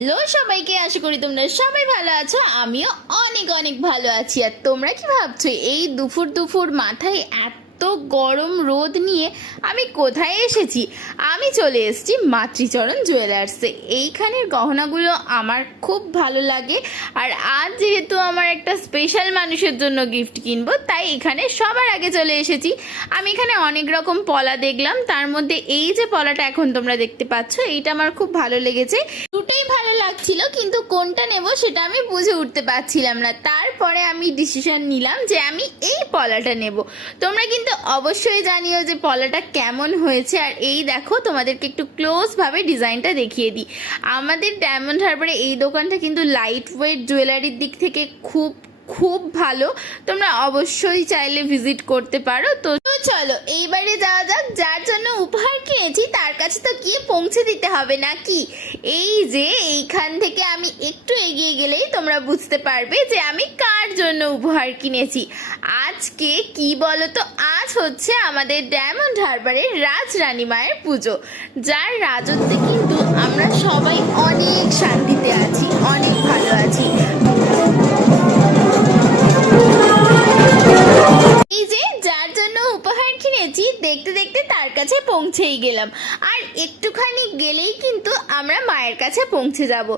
Hello সবাইকে, আশা করি তোমরা সবাই ভালো আছো। আমিও অনেক অনেক ভালো আছি। আর তোমরা কি ভাবছো এই দুপুর দুপুর মাথায় এত গরম রোদ নিয়ে আমি কোথায় এসেছি? আমি চলে এসেছি মাতৃচরণ জুয়েলার্সে। এইখানের গহনাগুলো আমার খুব ভালো লাগে। আর আজ যেহেতু আমার একটা স্পেশাল মানুষের জন্য গিফট কিনবো, তাই এখানে সবার আগে চলে এসেছি। আমি এখানে অনেক রকম পলা দেখলাম, তার মধ্যে এই যে পলাটা এখন তোমরা দেখতে পাচ্ছ, এইটা আমার খুব ভালো লেগেছে। দুটোই ভালো লাগছিল, কিন্তু কোনটা নেব সেটা আমি বুঝে উঠতে পারছিলাম না। তারপরে আমি ডিসিশন নিলাম যে আমি এই পলাটা নেব। তোমরা কিন্তু অবশ্যই জানিও যে পলাটা কেমন হয়েছে। আর এই দেখো, তোমাদেরকে একটু ক্লোজ ভাবে ডিজাইনটা দেখিয়ে দিই। আমাদের ডায়মন্ড হারবারে এই দোকানটা কিন্তু লাইট ওয়েট জুয়েলারির দিক থেকে খুব খুব ভালো। তোমরা অবশ্যই চাইলে ভিজিট করতে পারো। তো চলো এইবারে যাওয়া যাক। যার জন্য উপহার কিনেছি তার কাছে তো গিয়ে পৌঁছে দিতে হবে নাকি। এই যে এইখান থেকে আমি একটু এগিয়ে গেলেই তোমরা বুঝতে পারবে যে আমি কার জন্য উপহার কিনেছি। আজকে কি বলো তো, আজ হচ্ছে আমাদের ডায়মন্ড হারবারের রাজরানী মায়ের পুজো, যার রাজত্বে কিন্তু আমরা সবাই অনেক শান্তিতে আছি, অনেক ভালো আছি। এই যে যার জন্য উপহার কিনেছি, দেখতে দেখতে তার কাছে পৌঁছেই গেলাম। আর একটুখানি গেলেই কিন্তু আমরা মায়ের কাছে পৌঁছে যাব।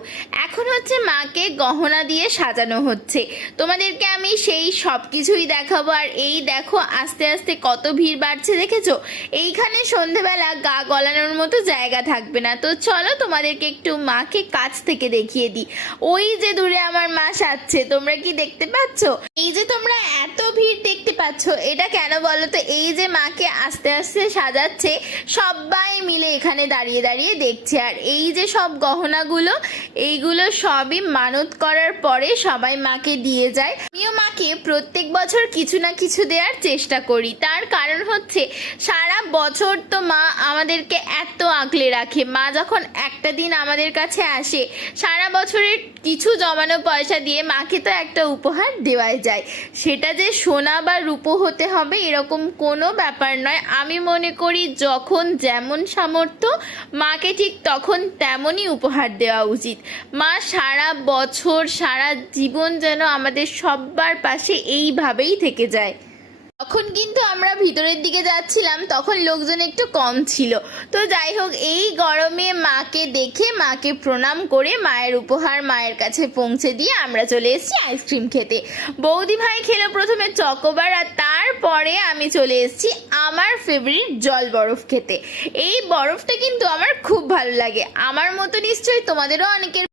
এখন হচ্ছে মাকে গহনা দিয়ে সাজানো হচ্ছে। তোমাদেরকে আমি সেই সব কিছুই দেখাবো। আর এই দেখো, আস্তে আস্তে কত ভিড় বাড়ছে দেখেছো। এইখানে সন্ধেবেলা গা গলানোর মতো জায়গা থাকবে না। তো চলো তোমাদেরকে একটু মাকে কাছ থেকে দেখিয়ে দিই। ওই যে দূরে আমার মা সাজছে, তোমরা কি দেখতে পাচ্ছ? এই যে তোমরা এত ভিড় দেখতে পাচ্ছ, এটা কেন বলো তো? এই যে মাকে আস্তে আস্তে সাজাচ্ছে, সবাই মিলে এখানে দাঁড়িয়ে দাঁড়িয়ে দেখছে। আর এই যে সব গহনাগুলো, এইগুলো সবই মানত করার পরে সবাই মাকে দিয়ে যায়। আমিও মাকে প্রত্যেক বছর কিছু না কিছু দেওয়ার চেষ্টা করি। তার কারণ হচ্ছে সারা বছর তো মা আমাদেরকে এত আগলে রাখে। মা যখন একটা দিন আমাদের কাছে আসে, সারা বছরের কিছু জমানো পয়সা দিয়ে মাকে তো একটা উপহার দেওয়াই যায়। সেটা যে সোনা বা রূপো হতে হবে এরকম কোনো ব্যাপার নয়। আমি মনে করি যখন যেমন সামর্থ্য, মাকে ঠিক তখন তেমনই উপহার দেওয়া উচিত। মা সারা বছর সারা জীবন যেন আমাদের সবার পাশে এইভাবেই থেকে যায়। তখন কিন্তু আমরা ভিতরের দিকে যাচ্ছিলাম, তখন লোকজন একটু কম ছিল। তো যাই হোক, এই গরমে মাকে দেখে, মাকে প্রণাম করে, মায়ের উপহার মায়ের কাছে পৌঁছে দিয়ে আমরা চলে এসেছি আইসক্রিম খেতে। বৌদি ভাই খেলো প্রথমে চকোবার, আর তারপরে আমি চলে এসেছি আমার ফেভারিট জল বরফ খেতে। এই বরফটা কিন্তু আমার খুব ভালো লাগে। আমার মতো নিশ্চয়ই তোমাদেরও অনেকের